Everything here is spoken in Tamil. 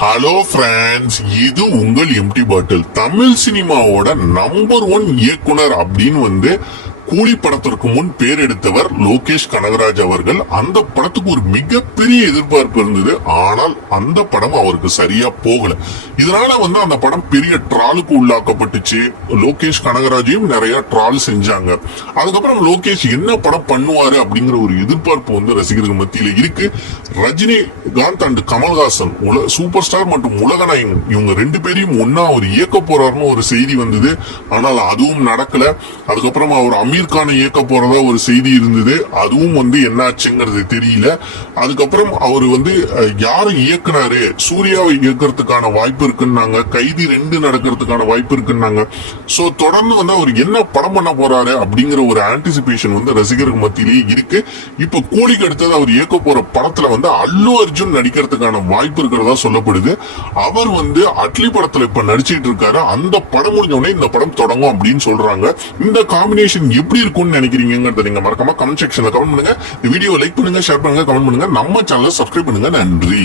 ஹலோ ஃப்ரெண்ட்ஸ், இது உங்கள் எம்டி பாட்டில். தமிழ் சினிமாவோட நம்பர் 1 இயக்குனர் அப்படின்னு கூலி படத்திற்கு முன் பேர் எடுத்தவர் லோகேஷ் கனகராஜ் அவர்கள். அந்த படத்துக்கு ஒரு மிகப்பெரிய எதிர்பார்ப்பு இருந்தது. ஆனால் அந்த படம் அவருக்கு சரியா போகல. இதனால அந்த படம் பெரிய ட்ராலுக்கு உள்ளாக்கப்பட்டுச்சு. லோகேஷ் கனகராஜையும் நிறைய ட்ரால் செஞ்சாங்க. அதுக்கப்புறம் லோகேஷ் என்ன படம் பண்ணுவாரு அப்படிங்கிற ஒரு எதிர்பார்ப்பு ரசிகர்கள் மத்தியில இருக்கு. Rajinikanth and Kamal Haasan super star மற்றும் உலகநாயகன் இவங்க 2 பேரையும் ஒன்னா அவர் இயக்க போறாருன்னு ஒரு செய்தி வந்தது. ஆனால் அதுவும் நடக்கல. அதுக்கப்புறம் அவர் அமீர் கானை இயக்க போறதா ஒரு செய்தி இருந்தது. அதுவும் என்னாச்சுங்கிறது தெரியல. அதுக்கப்புறம் அவர் யாரை இயக்குனாரு, சூர்யாவை இயக்கிறதுக்கான வாய்ப்பு இருக்குன்னாங்க. கைதி 2 நடக்கிறதுக்கான வாய்ப்பு இருக்குன்னாங்க. சோ தொடர்ந்து அவர் என்ன படம் பண்ண போறாரு அப்படிங்கிற ஒரு ஆன்டிசிபேஷன் ரசிகர்கள் மத்தியிலேயே இருக்கு. இப்ப கூலிக்கு அடுத்தது அவர் இயக்க போற படத்துல அல்லு அர்ஜுன் நடிக்கிறதுக்கான வாய்ப்பு இருக்கிறதா சொல்லப்படுது. அவர் அட்லி படத்துல இப்ப நடிச்சிட்டு இருக்காரு. அந்த படம் முடிஞ்ச உடனே இந்த படம் தொடங்கும் அப்படின்னு சொல்றாங்க. இந்த காம்பினேஷன் எப்படி இருக்கும்னு நினைக்கிறீங்கிறத நீங்க மறக்காம கமெண்ட் செக்ஷன்ல கமெண்ட் பண்ணுங்க. இந்த வீடியோ லைக் பண்ணுங்க, ஷேர் பண்ணுங்க, கமெண்ட் பண்ணுங்க. நம்ம சேனலை சப்ஸ்கிரைப் பண்ணுங்க. நன்றி.